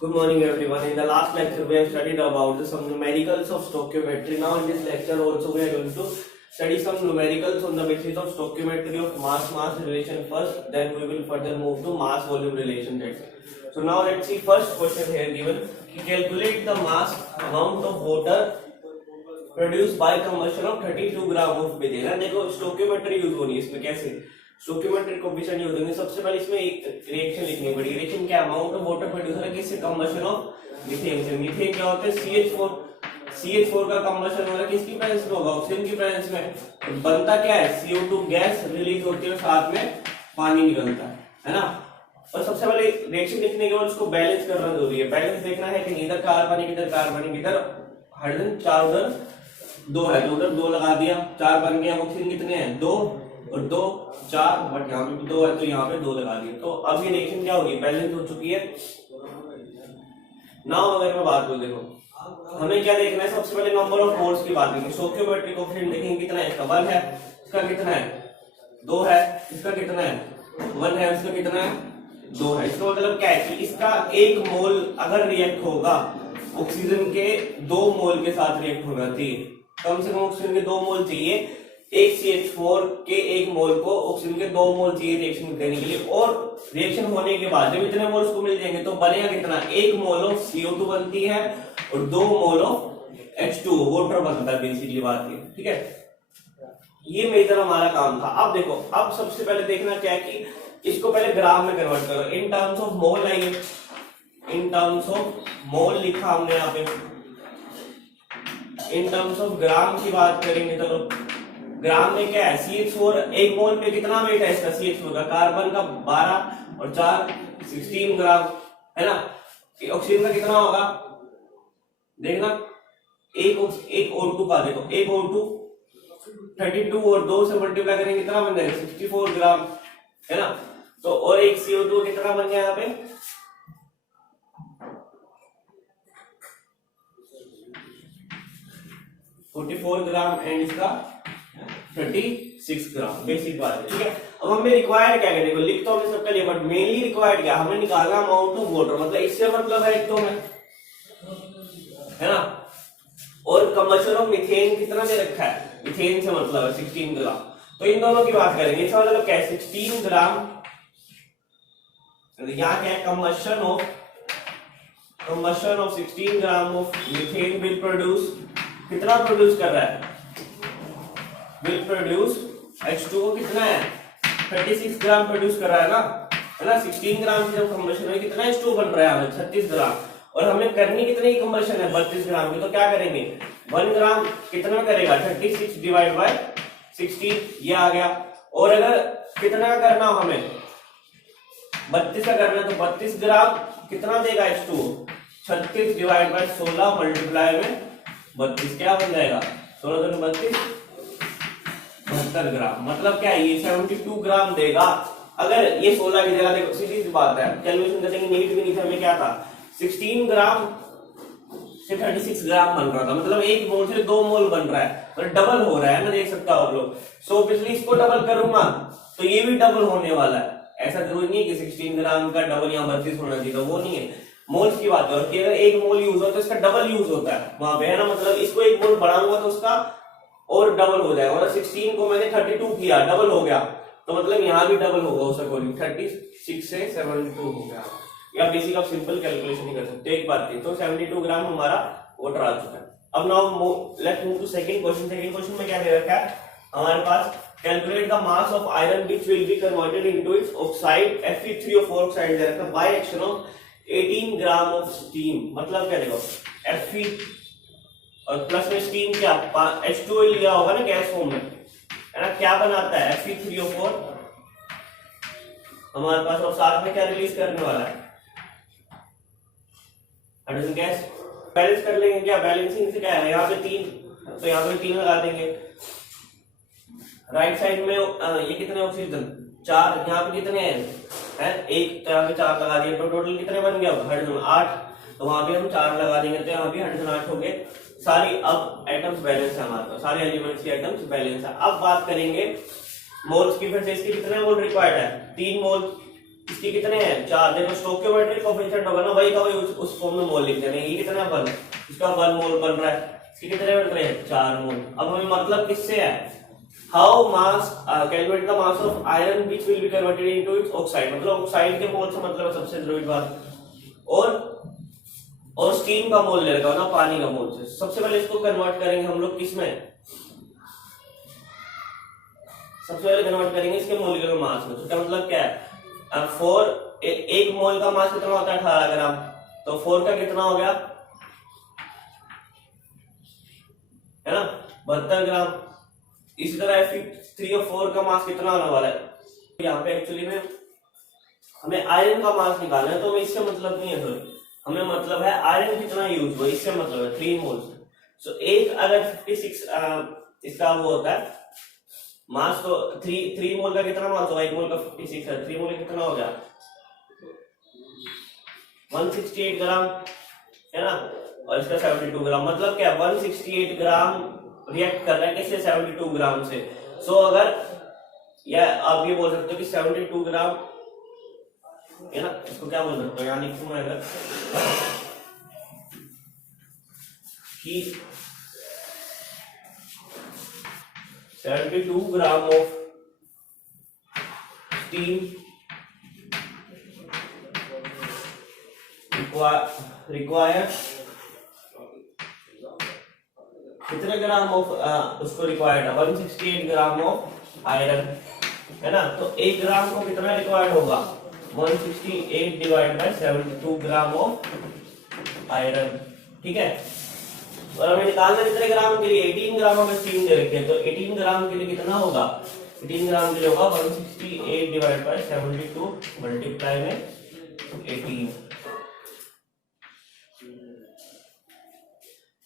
Good morning everyone. In the last lecture we have studied about some numericals of stoichiometry. Now in this lecture also we are going to study some numericals on the basis of stoichiometry of mass relation first, then we will further move to mass volume relation. So now let's see first question here given. Calculate the mass amount of water produced by combustion of 32 gram of methane. देखो stoichiometry use होनी है इसमें। कैसे stoichiometric coefficient use होंगे। सबसे पहले इसमें एक रिएक्शन लिखनी पड़ेगी। रिएक्शन क्या, अमाउंट ऑफ वाटर प्रोड्यूस है किससे, कम्बशन ऑफ मीथेन से। मीथेन क्या होता है, CH4 का कम्बशन हो रहा है किसकी प्रेजेंस में होगा, ऑक्सीजन की प्रेजेंस में। तो बनता क्या है, CO2 गैस रिलीज होती है और साथ में पानी निकलता है ना। और सबसे पहले रिएक्शन लिखने के बाद उसको बैलेंस करना जरूरी है। बैलेंस देखना है कि इधर कार्बन इधर हाइड्रोजन, चार उधर दो है तो उधर दो लगा दिया, चार बन गया। ऑक्सीजन कितने हैं, दो और दो चार, बट यहाँ पे दो है तो यहाँ पे दो लगा दिया। तो अब ये रिएक्शन क्या होगी, बैलेंस हो चुकी है। नाउ अगर मैं बात करूं, देखो हमें क्या देखना है, सबसे पहले नंबर ऑफ मोल्स की बात करेंगे। स्टोइकियोमेट्रिक कोएफिशिएंट देखेंगे कितना है, इसका 1 है, इसका कितना है 2 है, इसका कितना है 1 है, इसका कितना है 2 है। इसका मतलब क्या है कि इसका 1 मोल अगर रिएक्ट होगा ऑक्सीजन के 2 मोल के साथ रिएक्ट होना चाहिए। कम से कम ऑक्सीजन के 2 मोल चाहिए, एक CH4 के 1 मोल को ऑक्सीजन के 2 मोल चाहिए रिएक्शन करने के लिए। और रिएक्शन होने के बाद जब इतने मोल्स को मिल जाएंगे तो बनेगा कितना, 1 मोल ऑफ CO2 बनती है और 2 मोल ऑफ H2 वाटर बनता है। बेसिकली बात ये, ठीक है। ये मेजर हमारा काम था। अब देखो, अब सबसे पहले देखना क्या है कि इसको पहले ग्राम में कन्वर्ट करो। इन टर्म्स ऑफ मोल आएंगे, इन टर्म्स ऑफ मोल लिखा हमने यहाँ पे। इन टर्म्स ऑफ ग्राम की बात करेंगे, चलो ग्राम में क्या है, CH4 1 मोल में कितना वेट है इसका, CH4 का, कार्बन का 12 और 4 16 ग्राम है ना। ऑक्सीजन का कितना होगा देखना, एक O2 का, देखो एक O2 32 और 2 से मल्टीप्लाई करेंगे कितना बन जाएगा 64 ग्राम है ना। तो और एक CO2 कितना बन गया यहाँ पे 44 ग्राम एंड इसका 36 ग्राम। बेसिक बात है, ठीक है। अब हमें रिक्वायर्ड क्या है, देखो लिख तो हमने सबका लिया, बट मेनली रिक्वायर्ड क्या, हमें निकालना अमाउंट ऑफ वाटर। मतलब इससे मतलब है एक तो में है ना। और कम्बशन ऑफ मीथेन कितना दे रखा है, मीथेन से मतलब है 16 ग्राम। तो इन दोनों की बात करेंगे। इसका मतलब क्या है, 16 ग्राम, यहाँ क्या है, combustion of 16 gram of methane will produce, कितना प्रोड्यूस कर रहा है, विल प्रोड्यूस H2O कितना है 36 ग्राम प्रोड्यूस कर रहा है ना। 16 ग्राम की जब कम्बशन है कितना H2O बन रहा है हमें 36 ग्राम। और हमें करनी कितनी कम्बशन है 32 ग्राम की। तो क्या करेंगे, 1 ग्राम कितना करेगा 36 डिवाइड बाय 16, ये आ गया। और अगर कितना का करना हो हमें 32 का करना, तो 32 ग्राम कितना देगा H2O, 36 डिवाइड बाय 16 मल्टीप्लाई में 32, क्या बन जाएगा 16 दूनी 32 72 ग्राम। मतलब क्या है, ये 72 ग्राम देगा। अगर ये 16 की जगह, देखो सीधी सी बात है, कैलकुलेशन करेंगे, नीट भी नहीं था, हमें क्या था 16 ग्राम से 36 ग्राम बन रहा था। मतलब 1 मोल से 2 मोल बन रहा है, और डबल हो रहा है ना, देख सकता हो आप लोग। सो पिछली इसको डबल करूंगा तो ये भी डबल होने वाला है। ऐसा जरूरी नहीं है कि 16 ग्राम का डबल या 32 होना चाहिए, वो नहीं है। मोल्स की बात है, और अगर 1 मोल यूज हो तो इसका डबल यूज होता है वहां पे, है ना। मतलब इसको 1 मोल बढ़ाऊंगा तो उसका और डबल हो जाएगा। और 16 को मैंने 32 किया, डबल हो गया, तो मतलब यहाँ भी डबल होगा उस अकॉर्डिंग, 36 से 72 हो गया। या बेसिक आप सिंपल कैलकुलेशन ही कर सकते हो। एक बात थी, तो 72 ग्राम हमारा वाटर आ चुका है। अब now let's move to second question. Second question में क्या दे रखा है हमारे पास, calculate the mass of iron which will be converted into its oxide Fe3O4 oxide दे रखा है by action of 18 gram of steam. मतलब क्या देखो, Fe और प्लस में स्टीम क्या, H2O लिया होगा ना गैस फॉर्म में, है ना। क्या बनाता है Fe3O4 हमारे पास, और साथ में क्या रिलीज करने वाला है हाइड्रोजन गैस। बैलेंस कर लेंगे क्या, बैलेंसिंग से क्या है, यहाँ पे 3 तो यहाँ पे 3 लगा देंगे। राइट साइड में ये कितने ऑक्सीजन 4, यहाँ पे कितने हैं 1, तो यहाँ पे 4 लगा दिए। तो टोटल कितने बन गया हाइड्रोजन 8, तो वहां पे हम 4 लगा देंगे, तो यहाँ पे हाइड्रोजन 8 हो गए। सारी अब एटम्स बैलेंस है हमारे पास, सारे एलिमेंट्स के एटम्स बैलेंस है। अब बात करेंगे मोल्स की फिर से इसके कितने मोल रिक्वायर्ड है, 3 मोल, इसके कितने हैं 4। देखो स्टोइकियोमेट्रिक कोएफिशिएंट होगा ना वही का वही उस फॉर्म में मोल लिख देना। ये कितना बन, इसका 1 मोल बन रहा है, इसके कितने बन रहे हैं 4 मोल। अब हमें मतलब किससे है, how mass calculate the mass of iron which will be converted into its oxide, मतलब ऑक्साइड के मोल से मतलब है सबसे जरूरी बात। और स्टीम का मोल ले रखा ना पानी का मोल से। सबसे पहले इसको कन्वर्ट करेंगे हम लोग किसमें, सबसे पहले कन्वर्ट करेंगे इसके मोलिकुलर मास में। तो क्या मतलब क्या है, अब 4 एक मोल का मास कितना होता है 18 ग्राम, तो 4 का कितना हो गया है ना 72 ग्राम। इसी तरह Fe3 और 4 का मास कितना होने वाला है, यहाँ पे एक्चुअली में हमें आयरन का मास निकालना है, तो हमें इससे मतलब नहीं है, सॉरी हमें मतलब है आयरन कितना यूज हुआ, इससे मतलब है 3 मोल। सो एक अगर 56 इसका वो होता है मास, तो 3 मोल का कितना मास होगा, 1 मोल का 56 है, 3 मोल का कितना हो गया 168 ग्राम है ना, और इसका 72 ग्राम। मतलब क्या 168 ग्राम रिएक्ट कर रहा है किससे 72 ग्राम से। सो अगर या आप ये बोल सकते हो कि 72 ग्राम है ना, इसको क्या बोल सकते हो, यानी कि मैं अगर कि 72 ग्राम ऑफ स्टीम रिक्वायर कितने ग्राम ऑफ उसको रिक्वायर्ड है 168 ग्राम ऑफ आयरन है ना। तो 1 ग्राम को कितना रिक्वायर्ड होगा 168 divide by 72 gram of iron, ठीक है। और हमें निकालना कितने ग्राम के लिए 18 ग्राम हमें स्टीम दे रखे हैं, तो 18 ग्राम के लिए कितना होगा 18 ग्राम के लिए होगा 168 डिवाइड बाय 72 मल्टीप्लाई में 18,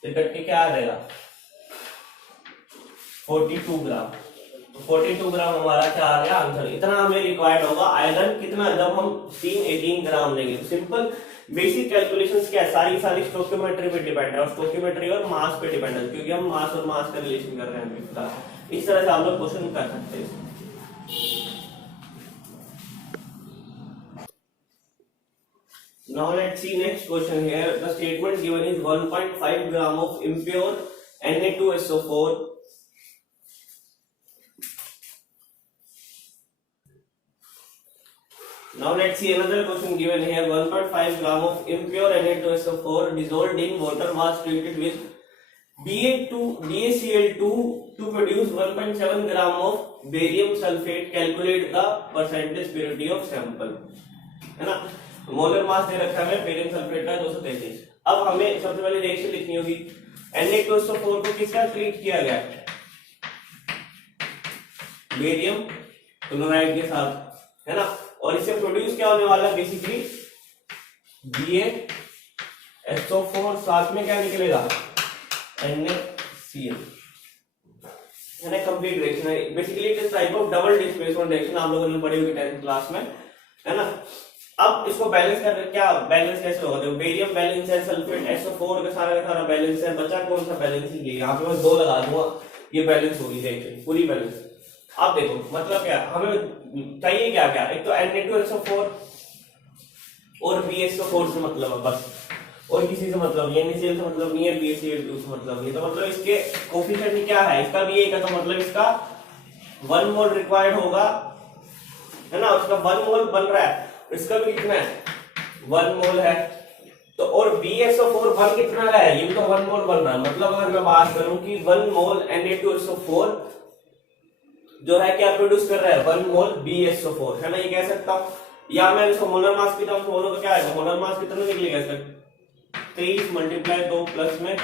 तो करके क्या आ जाएगा 42 ग्राम। तो 42 ग्राम हमारा क्या आ गया आंसर। इतना हमें रिक्वायर्ड होगा आयरन कितना, जब हम स्टीम 18 ग्राम लेंगे। तो सिंपल बेसिक कैलकुलेशंस क्या है, सारी स्टोइकियोमेट्री पे डिपेंड है, और स्टोइकियोमेट्री और मास पे डिपेंड है, क्योंकि हम मास और मास का रिलेशन कर रहे हैं। इस तरह से आप लोग क्वेश्चन कर सकते हैं। Now let's see next question here. The statement given is 1.5 gram of impure Na2SO4 Now let's see another question given here. 1.5 gram of impure Na2SO4 dissolved in water was treated with BaCl2 to produce 1.7 gram of barium sulfate. Calculate the percentage purity of sample. है ना, molar mass दे रखा है barium sulphate का 233। अब हमें सबसे पहले reaction लिखनी होगी। Na2SO4 को किसका ट्रीट किया गया बेरियम क्लोराइड के साथ है ना, और इससे प्रोड्यूस क्या होने वाला है बेसिकली BaSO4, साथ में क्या निकलेगा NaCl है ना। कंप्लीट रिएक्शन है basically, it is type of double displacement reaction, आप लोगों ने पढ़ी होगी 10th क्लास में है ना। अब इसको बैलेंस कर क्या बैलेंस कैसे होगा, देखो बेरियम बैलेंस है, सल्फेट SO4 का सारा बैलेंस है, बचा कौन सा बैलेंस ही, यहाँ पे मैं 2 लगा दूंगा, ये बैलेंस होगी रिएक्शन पूरी बैलेंस। अब देखो मतलब क्या हमें चाहिए क्या क्या, एक तो Na2SO4 और BaSO4 से मतलब है बस, और किसी से मतलब नहीं, NaCl से मतलब नहीं है, BaCl2 से मतलब नहीं। तो मतलब इसके कोफिशिएंट क्या है, इसका भी एक है, तो मतलब इसका 1 मोल रिक्वायर्ड होगा है ना, उसका 1 मोल बन रहा है, इसका भी कितना है 1 मोल है। तो और BaSO4 1 कितना का है, ये भी तो 1 मोल बन रहा है। मतलब अगर मैं बात करूं कि 1 मोल Na2SO4 जो है क्या प्रोड्यूस कर रहा है 1 मोल BaSO4 है ना, ये कह सकता हूं। या मैं इसको मोलर मास की टर्म्स बोलूं तो क्या आएगा, मोलर मास कितना निकलेगा इसका 23 मल्टीप्लाई 2 प्लस में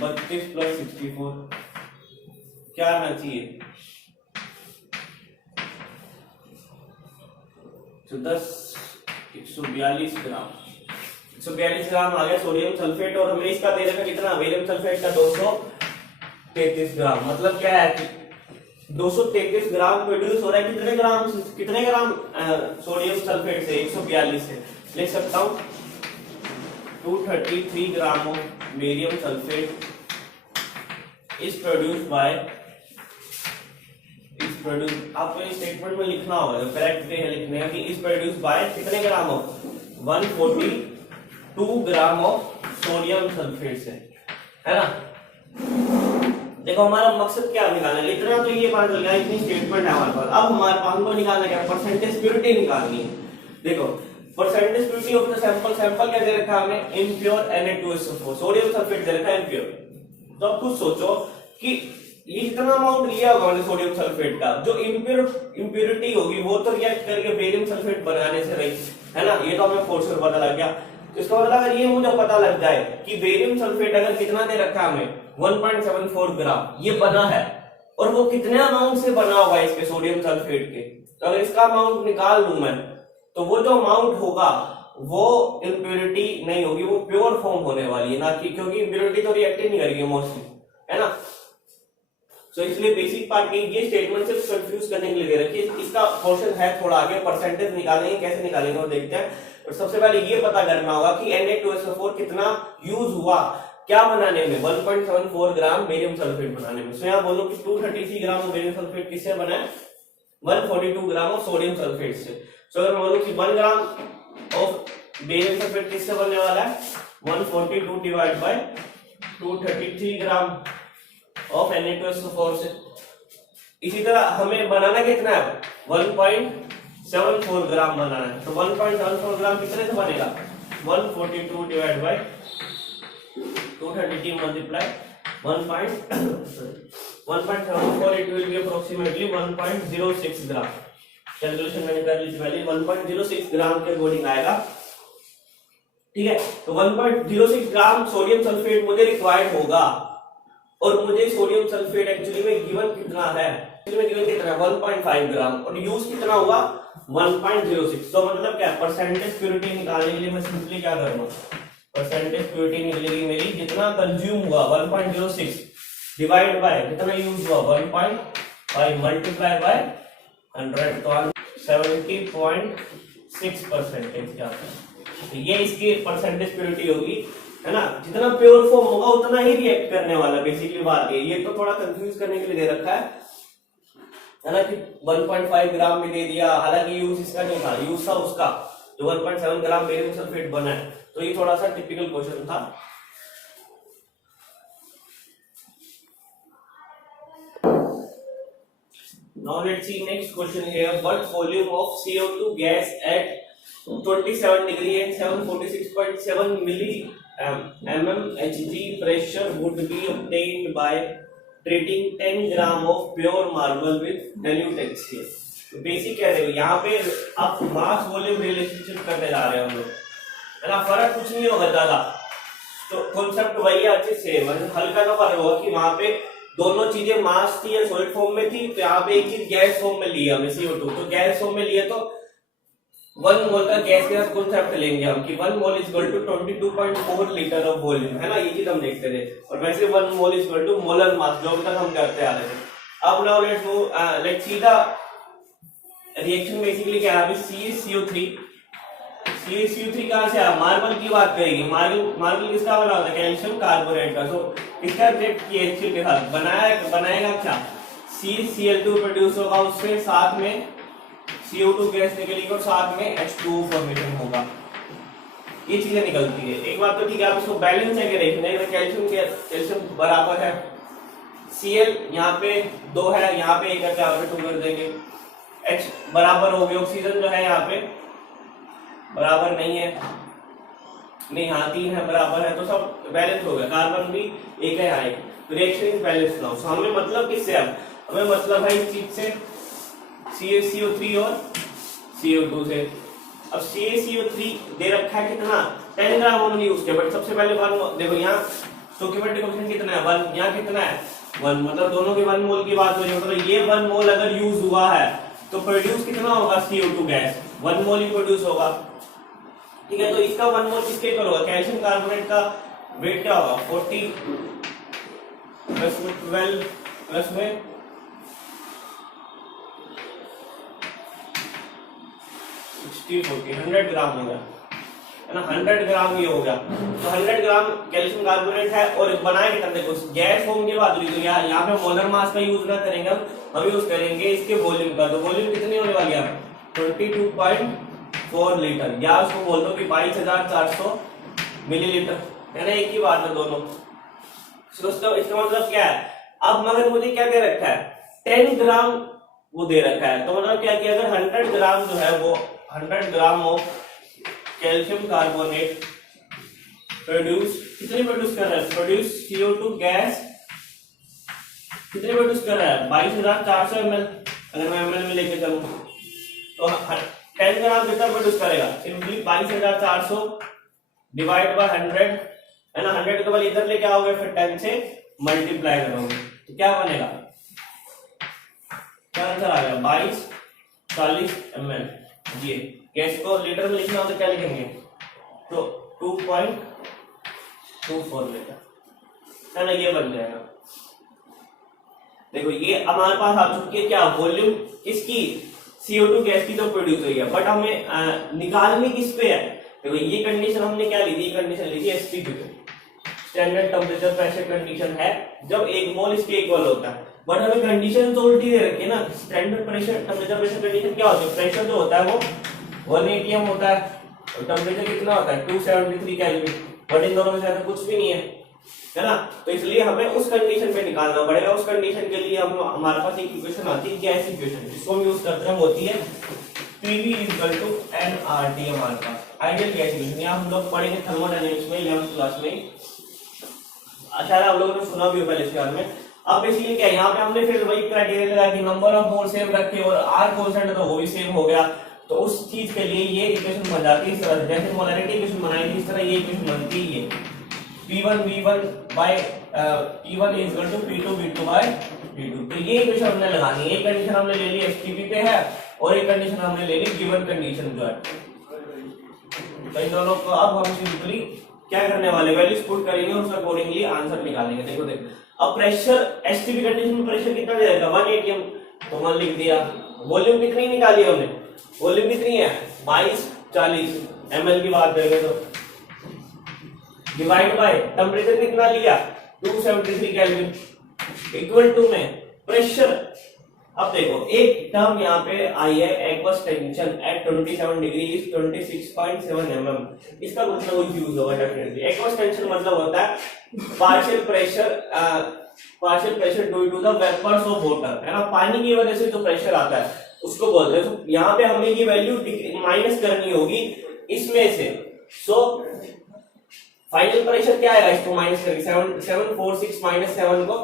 32 प्लस 64 क्या आना चाहिए 142 ग्राम, 142 ग्राम आ गया सोडियम सल्फेट। और हमें इसका दे रखा कितना बेरियम सल्फेट का 233 ग्राम। मतलब क्या है कि 233 ग्राम प्रोड्यूस हो रहा है कितने ग्राम सोडियम सल्फेट से 142 से, लिख सकता हूं 233 gram of barium sulphate is produced produce, आपको इस स्टेटमेंट में लिखना होगा, करेक्ट वे है लिखने का कि इज प्रोड्यूस बाय कितने gram of 142 gram of sodium sulphate से, है ना। देखो हमारा मकसद क्या निकालना है, इतना तो ये पता चल गया, इतनी स्टेटमेंट है हमारे पास। अब हमारे पास हमको निकालना क्या है, परसेंटेज प्योरिटी निकालनी है। देखो percentage purity of the sample, sample क्या दे रखा है हमें, इम्प्योर Na2SO4 सोडियम सल्फेट दे रखा है इम्प्योर। तो अब खुद सोचो कि ये इतना अमाउंट लिया होगा मैंने सोडियम सल्फेट का, जो इम्प्योरिटी होगी वो तो रिएक्ट करके बेरियम सल्फेट बनाने से रही, है ना। ये तो हमें फोर्स से पता लग गया। इसका मतलब अगर ये मुझे पता लग जाए कि बेरियम सल्फेट अगर कितना दे रखा है हमें 1.74 ग्राम ये बना है, और वो कितने अमाउंट से बना होगा इसके सोडियम सल्फेट के, तो अगर इसका अमाउंट निकाल लूं मैं, तो वो जो अमाउंट होगा वो इम्प्योरिटी नहीं होगी, वो प्योर फॉर्म होने वाली है ना, कि क्योंकि इम्प्योरिटी तो रिएक्ट ही नहीं करेगी मोस्टली, है ना। तो इसलिए बेसिक पार्ट की ये स्टेटमेंट सिर्फ कंफ्यूज करने के लिए दे रखी है। इसका पोर्शन है थोड़ा आगे, परसेंटेज निकालेंगे, कैसे निकालेंगे वो देखते हैं। और सबसे पहले ये पता करना होगा कि Na2SO4 कितना यूज हुआ क्या बनाने में, 1.74 ग्राम बेरियम सल्फेट बनाने में। तो यहाँ बोलो कि 233 ग्राम बेरियम सल्फेट किससे बना है, 142 ग्राम ऑफ सोडियम सल्फेट से। तो अगर बोलो कि 1 ग्राम ऑफ बेरियम सल्फेट किससे बनने वाला है, 142 divide by 233 gram of Na2SO4 से। इसी तरह हमें बनाना कितना है, 1.74 ग्राम बनाना है। तो 1.74 ग्राम कितने से बनेगा, 142 divide by 233 multiply 1.74, it will be approximately 1.06 gram. Calculation मैंने कर ली पहले, 1.06 ग्राम के अकॉर्डिंग आएगा, ठीक है। तो 1.06 ग्राम सोडियम सल्फेट मुझे रिक्वायर्ड होगा, और मुझे सोडियम सल्फेट एक्चुअली में गिवन कितना है, गिवन कितना है 1.5 ग्राम, और यूज कितना हुआ 1.06। तो मतलब क्या, परसेंटेज प्योरिटी निकालने के लिए मैं सिंपली क्या करूंगा, परसेंटेज प्योरिटी निकलेगी मेरी, जितना कंज्यूम हुआ 1.06 डिवाइड बाय कितना यूज हुआ 1.5 मल्टीप्लाई बाय 100, तो 70.6% क्या है, ये इसकी परसेंटेज प्योरिटी होगी, है ना। जितना प्योर फॉर्म होगा उतना ही रिएक्ट करने वाला, बेसिकली बात ये तो थोड़ा कंफ्यूज करने के लिए दे रखा है ना, कि 1.5 ग्राम में दे दिया, हालांकि यूज इसका नहीं था, यूज था उसका जो 1.7 ग्राम बेरियम सल्फेट बना है। तो ये थोड़ा सा टिपिकल क्वेश्चन था। Now let's see next question here. What volume of CO2 gas at 27 degree and 746.7 mmHg pressure would be obtained by treating 10 gram of pure marble with dilute HCl? Basic क्या है यहाँ पे, आप mass volume relationship करने जा रहे हैं हम लोग, है ना। फर्क कुछ नहीं होगा ज्यादा, तो कॉन्सेप्ट वही है, अच्छे से हल्का सा फर्क होगा कि वहां पे दोनों चीजें मास थी या सॉलिड फॉर्म में थी, तो यहाँ पे एक चीज गैस फॉर्म में ली हमने CO2, तो गैस फॉर्म में लिए तो 1 मोल का गैस के साथ कॉन्सेप्ट लेंगे हम कि 1 mole is equal to 22.4 litre of volume, है ना। ये चीज हम देखते थे, और वैसे 1 mole is equal to molar mass, जो अभी तक हम करते आ रहे थे। अब now let's see the reaction. Basically क्या है, अभी CaCO3 कहां से आया, मार्बल की बात करेगी। मार्बल किसका बना होता है, कैल्शियम कार्बोनेट का। तो इसका रिएक्ट KHCl के साथ बनाएगा क्या, CaCl2 प्रोड्यूस होगा, उससे साथ में CO2 गैस निकलेगी, और साथ में H2O फॉर्मेशन होगा। ये चीजें निकलती है। एक बात तो ठीक है, आप इसको बैलेंस करके देखना, कैल्शियम बराबर है, Cl यहाँ पे 2 है, यहाँ पे 1 है, यहाँ पे 2 कर देंगे। H बराबर हो गया, ऑक्सीजन जो है यहाँ पे बराबर नहीं है, नहीं यहाँ 3 है, बराबर है, तो सब बैलेंस हो गया। कार्बन भी 1 है, यहाँ 1, तो रिएक्शन इज बैलेंस नाउ। सो हमें मतलब किससे, अब हमें मतलब है इस चीज से CaCO3 और CO2 से। अब CaCO3 दे रखा है कितना, 10 ग्राम हमने यूज किया, बट सबसे पहले 1 देखो यहाँ स्टोइकियोमेट्रिक कोएफिशिएंट कितना है 1, यहाँ कितना है 1, मतलब दोनों के 1 मोल की बात हो रही है, मतलब ये 1 मोल अगर यूज हुआ है तो प्रोड्यूस कितना होगा CO2 गैस, 1 मोल ही प्रोड्यूस होगा, ठीक है। तो इसका 1 मोल किसके इक्वल होगा, कैल्शियम कार्बोनेट का वेट क्या होगा 40 प्लस में 12 प्लस में 60 40 100 ग्राम होगा, है ना, 100 ग्राम ये हो गया, तो 100 ग्राम कैल्शियम कार्बोनेट है और बनाए कितना, देखो गैस फॉर्म के बाद तो यहाँ पे मोलर मास का यूज ना करेंगे, हम यूज करेंगे इसके वॉल्यूम का। तो वॉल्यूम कितनी होने वाली है, 22.4 लीटर, या उसको बोल दो कि 22,400 मिलीलीटर, है ना, एक ही बात है दोनों। इसका मतलब क्या है, अब मगर मुझे क्या दे रखा है, 10 ग्राम वो दे रखा है, तो मतलब क्या किया, अगर 100 ग्राम जो है वो 100 gram of calcium carbonate produce, कितने प्रोड्यूस कर रहा है, प्रोड्यूस CO2 गैस कितने प्रोड्यूस कर रहा है, 22,400 ml, अगर मैं ml में लेके चलूं तो 10 ग्राम कितना प्रोड्यूस करेगा, सिंपली 22,400 डिवाइड बाय 100, है ना, 100 के बाद इधर लेके आओगे, फिर 10 से मल्टीप्लाई करोगे, तो क्या बनेगा, क्या आंसर आ गया, 2240 ml। ये गैस को लीटर में लिखना हो तो क्या लिखेंगे, तो 2.24 लीटर, है ना, ये बन जाएगा। देखो ये हमारे पास आ चुकी है क्या, वॉल्यूम किसकी, CO2 गैस की तो प्रोड्यूस हुई है, बट हमें निकालनी किस पे है। देखो ये कंडीशन हमने क्या ली थी, ये कंडीशन ली थी STP पे, स्टैंडर्ड टेम्परेचर प्रेशर कंडीशन है, जब एक मोल इसके इक्वल होता है, बट हमें कंडीशन तो उल्टी दे रखी है ना। Standard pressure temperature pressure condition क्या होती है, प्रेशर जो होता है वो 1 atm होता है, और टेम्परेचर कितना होता है 273 केल्विन, बट इन दोनों में से ऐसा कुछ भी नहीं है ना, तो इसलिए हमें उस कंडीशन पे निकालना पड़ेगा। उस कंडीशन के लिए हम हमारे पास एक इक्वेशन आती है गैस इक्वेशन, जिसको हम यूज करते हैं, होती है PV = nRT, हमारे पास आइडियल गैस इक्वेशन, यहाँ हम लोग पढ़ेंगे थर्मोडायनेमिक्स में 11th क्लास में, शायद आप लोगों ने सुना भी होगा इसके बारे में। अब बेसिकली क्या, यहाँ पे हमने फिर वही क्राइटेरिया लगाया कि नंबर ऑफ मोल सेम रखे और R कांस्टेंट तो वो भी सेम हो गया, तो उस चीज के लिए ये इक्वेशन बन जाती है इस तरह, जैसे मोलैरिटी इक्वेशन बनाई थी इस तरह ये इक्वेशन बनती है, P1 V1 by P1 = P2 V2 by P2। तो ये इक्वेशन हमने लगानी है, एक कंडीशन हमने ले ली STP पे है और एक कंडीशन हमने ले ली गिवन कंडीशन जो है, तो इन दोनों को अब हम सिंपली क्या करने वाले, वैल्यूज पुट करेंगे और उसका अकॉर्डिंगली आंसर निकालेंगे। देखो अब प्रेशर STP कंडीशन में प्रेशर कितना दे रखा, 1 atm, तो 1 लिख दिया। वॉल्यूम कितनी निकाली हमने, वॉल्यूम कितनी है 2240 ml की बात करेंगे तो, डिवाइड बाय टेम्परेचर कितना लिया 273 केल्विन, इक्वल टू में प्रेशर। अब देखो एक टर्म यहाँ पे आई है, aqueous tension eight 27 degree is 26.7 mm, इसका कुछ ना कुछ यूज होगा डेफिनेटली। एक्वस टेंशन मतलब होता है partial pressure due to the vapours of water, है ना, पानी की वजह से जो प्रेशर आता है उसको बोलते हैं। तो यहाँ पे हमें ये वैल्यू माइनस करनी होगी इसमें से, सो फाइनल प्रेशर क्या आएगा, इसको माइनस करके 746 माइनस 7 को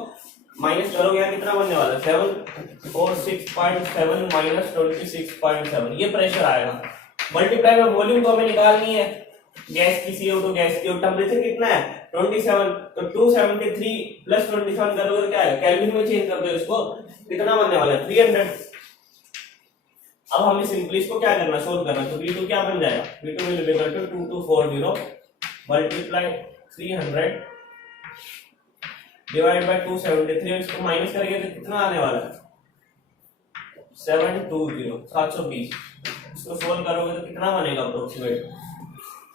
माइनस करोगे, यहाँ कितना बनने वाला है 746.7 माइनस 26.7, ये प्रेशर आएगा। मल्टीप्लाई में वॉल्यूम को हमें निकालनी है गैस की, CO2 गैस की, और टेम्परेचर कितना है 27, तो 273 प्लस 27 करोगे तो क्या आएगा, केल्विन में चेंज कर दो इसको, कितना बनने वाला है 300। अब हमें सिंपली इसको क्या करना, सोल्व करना, तो V2 क्या बन जाएगा, V2 will be equal to 2240 multiply 300 divide by 273, इसको माइनस करेंगे तो कितना आने वाला है 720, इसको सोल्व करोगे तो कितना बनेगा अप्रोक्सीमेट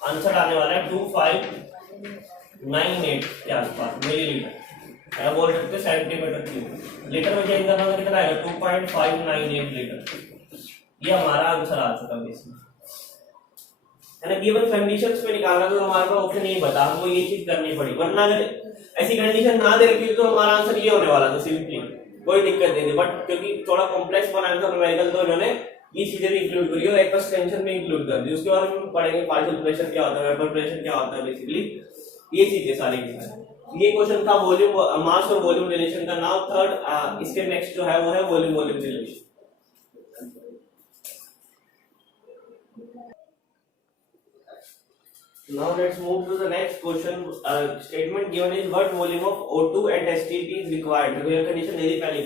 आंसर आने वाला है 2598 के आसपास मिलीलीटर, या बोल सकते हैं सेंटीमीटर क्यूब। लीटर में चेंज करना कितना आएगा 2.598 लीटर, ये हमारा आंसर आ चुका है इसमें, है ना। गिवन कंडीशंस में निकालना तो हमारे पास ऑप्शन नहीं बता, हमको ये चीज करनी पड़ी, वरना अगर ऐसी कंडीशन ना दे रखी तो हमारा आंसर ये होने वाला था सिंपली, कोई दिक्कत नहीं थी, बट क्योंकि थोड़ा कॉम्प्लेक्स बनाया था न्यूमेरिकल, तो इन्होंने ये चीजें भी इंक्लूड करी और एक्वस टेंशन में इंक्लूड कर दी। उसके बारे में पढ़ेंगे पार्शियल प्रेशर क्या होता है, वेपर प्रेशर क्या होता है, बेसिकली ये चीजें सारी ये क्वेश्चन था वॉल्यूम मास और वॉल्यूम रिलेशन का। नाउ थर्ड इसके नेक्स्ट जो है वो है volume relation. Now let's move to the next question. Statement given is what volume of O2 at STP is required. तो ये कंडीशन नहीं पहले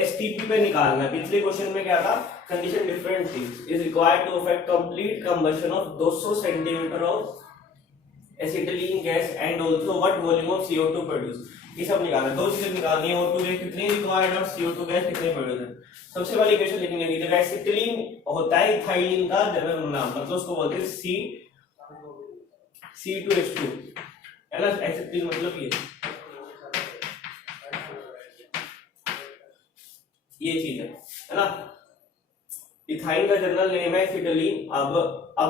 STP पे निकालना। पिछले क्वेश्चन में क्या था, कंडीशन डिफरेंट थी। Is required to effect complete combustion of 200 centimeter of acetylene gas and also what volume of CO2 produce. ये सब निकालना, दो चीजें निकालनी है, O2 गैस कितनी रिक्वायर्ड और CO2 गैस कितनी प्रोड्यूस है। सबसे पहले इक्वेशन लिखेंगे, जब एसिटिलीन होता है इथाइलिन का जनरल नाम, मतलब उसको बोलते हैं C2H2 है ना, एसिटिलीन मतलब ये चीज है ना। इथाइन का जनरल नेम है एसिटिलीन। अब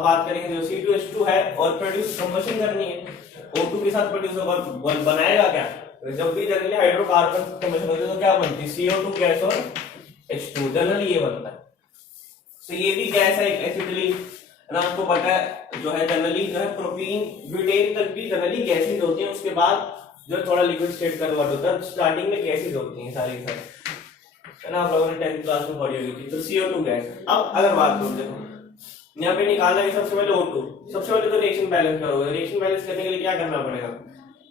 बात करेंगे जो C2H2 है और प्रोड्यूस कंबशन करनी है, O2 के साथ प्रोड्यूस होगा, बनाएगा क्या? जब भी जनरली हाइड्रोकार्बन कंबशन होती है तो क्या बनती है? CO2 गैस और H2, जनरली ये बनता है। तो ये भी गैस है एसिटिलीन ना, आपको पता है जो है जनरली जो है प्रोपीन ब्यूटेन तक भी जनरली गैसेज होती हैं, उसके बाद जो थोड़ा लिक्विड स्टेट कन्वर्ट होता है, स्टार्टिंग में गैसेज होती हैं सारी है ना, आप लोगों ने 10th क्लास में पढ़ी होगी थी। तो CO2 गैस। अब अगर बात करूं, देखो यहाँ पे निकालना है सबसे पहले O2। सबसे पहले तो रिएक्शन बैलेंस करोगे। रिएक्शन बैलेंस करने के लिए क्या करना पड़ेगा?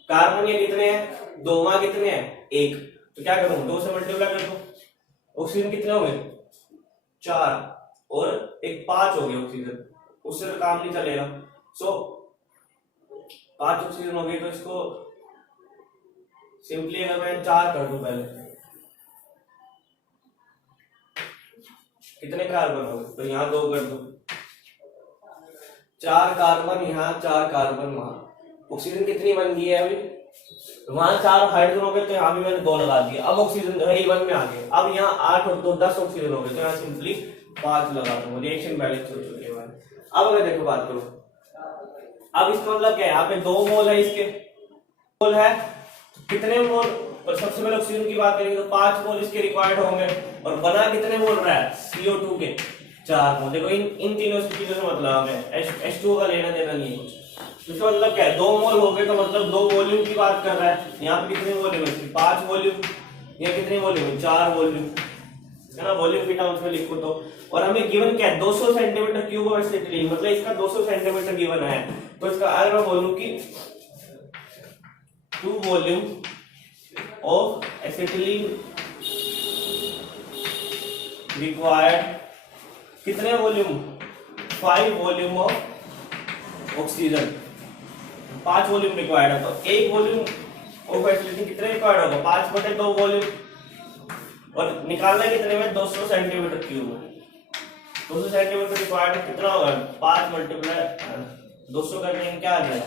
कार्बन ये कितने हैं? 2, वहां कितने हैं? 1, तो क्या करूं? 2 से मल्टीप्लाई कर दो। ऑक्सीजन कितने हो गए? 4 और एक 5 हो गए ऑक्सीजन, उससे तो काम नहीं चलेगा। सो 5 ऑक्सीजन हो गए, तो इसको सिंपली अगर मैं 4 कर दूं, पहले कितने कार्बन हो गए? तो यहाँ 2 कर दो, 4 कार्बन यहाँ, 4 कार्बन वहां। ऑक्सीजन कितनी बन गई है अभी? वहां 4 हाइड्रोजन हो गए, तो यहाँ भी मैंने 2 लगा दिया। अब ऑक्सीजन E1 में आ गए। अब यहाँ 8 और 2 10 ऑक्सीजन हो गए, तो यहाँ सिंपली 5 लगा दूंगा। रिएक्शन बैलेंस हो चुके हैं। अब अगर देखो बात करो, अब इसका मतलब क्या है? यहाँ पे 2 मोल है, इसके मोल है कितने मोल? और सबसे पहले ऑक्सीजन की बात करेंगे तो 5 मोल इसके रिक्वायर्ड होंगे, और बना कितने मोल रहा है? CO2 के 4 मोल। देखो इन तीनों चीजों से मतलब हमें H2O का लेना देना नहीं है। इसका मतलब क्या है? 2 मोल हो गए, तो मतलब 2 वॉल्यूम की बात कर रहा है। यहाँ पे कितने वॉल्यूम है? 5 वॉल्यूम। यहाँ कितने वॉल्यूम है? 4 वॉल्यूम, है ना, वॉल्यूम के टर्म्स में लिखो तो। और हमें गिवन क्या है? 200 सेंटीमीटर क्यूब ऑफ एसिटिलीन, मतलब इसका 200 सेंटीमीटर गिवन है। तो इसका अगर मैं बोलूं कि 2 वॉल्यूम ऑफ एसिटिलीन रिक्वायर्ड, कितने volume? 5 volume of oxygen, 5 volume required है। तो 1 वॉल्यूम ऑफ एसिटिलीन कितने रिक्वायर्ड होगा? 5/2 वॉल्यूम। और निकालना कितने में? 200 सेंटीमीटर क्यूब। 200 सेंटीमीटर रिक्वायर्ड कितना होगा? 5 मल्टीप्लाई 200 करने में क्या आ जाएगा?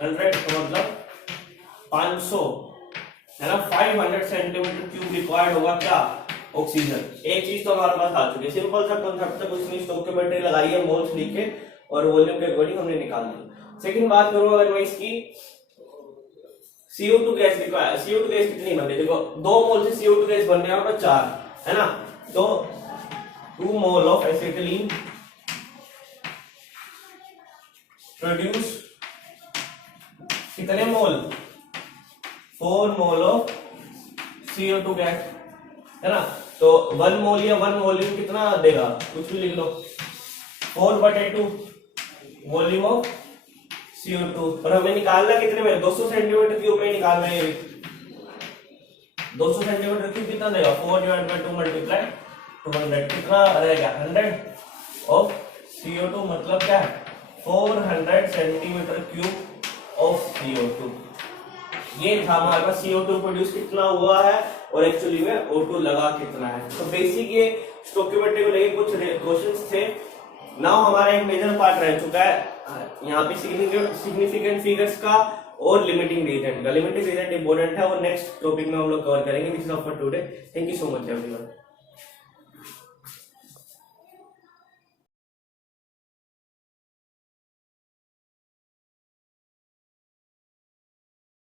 100, तो मतलब 500, है ना। 500 सेंटीमीटर क्यूब रिक्वायर्ड होगा क्या? ऑक्सीजन। एक चीज तो हमारे पास आ चुकी है, सिंपल सा कंसेप्ट, कुछ नहीं, स्टोइकियोमेट्री लगाई है, मोल्स लिखे और वॉल्यूम के अकॉर्डिंग हमने निकाल दिया। सेकंड बात करूं अगर मैं इसकी, CO2 gas required, CO2 gas कितनी बनती है? देखो 2 मोल से CO2 गैस बनने वाला 4, है ना। तो 2 मोल ऑफ एसिटिलीन प्रोड्यूस कितने मोल? 4 मोल ऑफ CO2 गैस, है ना। तो 1 मोल या 1 वॉल्यूम कितना देगा? कुछ भी लिख लो, 4/2 वॉल्यूम ऑफ CO2। और हमें निकालना कितने में? 200 सेंटीमीटर क्यूब में निकालना है। 200 सेंटीमीटर क्यूब कितना देगा? 4/2 मल्टीप्लाई 200, कितना रहेगा? 100 ऑफ CO2, मतलब क्या है? 400 सेंटीमीटर क्यूब ऑफ CO2। ये था हमारे पास CO2 प्रोड्यूस कितना हुआ है और एक्चुअली में O2 लगा कितना है। तो बेसिक ये स्टोइकियोमेट्री को लेके कुछ क्वेश्चंस थे। नाउ हमारा एक मेजर पार्ट रह चुका है यहाँ पे सिग्निफिकेंट फिगर्स का और लिमिटिंग रीजन का। लिमिटिंग रीजन इंपॉर्टेंट है और नेक्स्ट टॉपिक में हम लोग कवर करेंगे। This is all for today. Thank you so much everyone.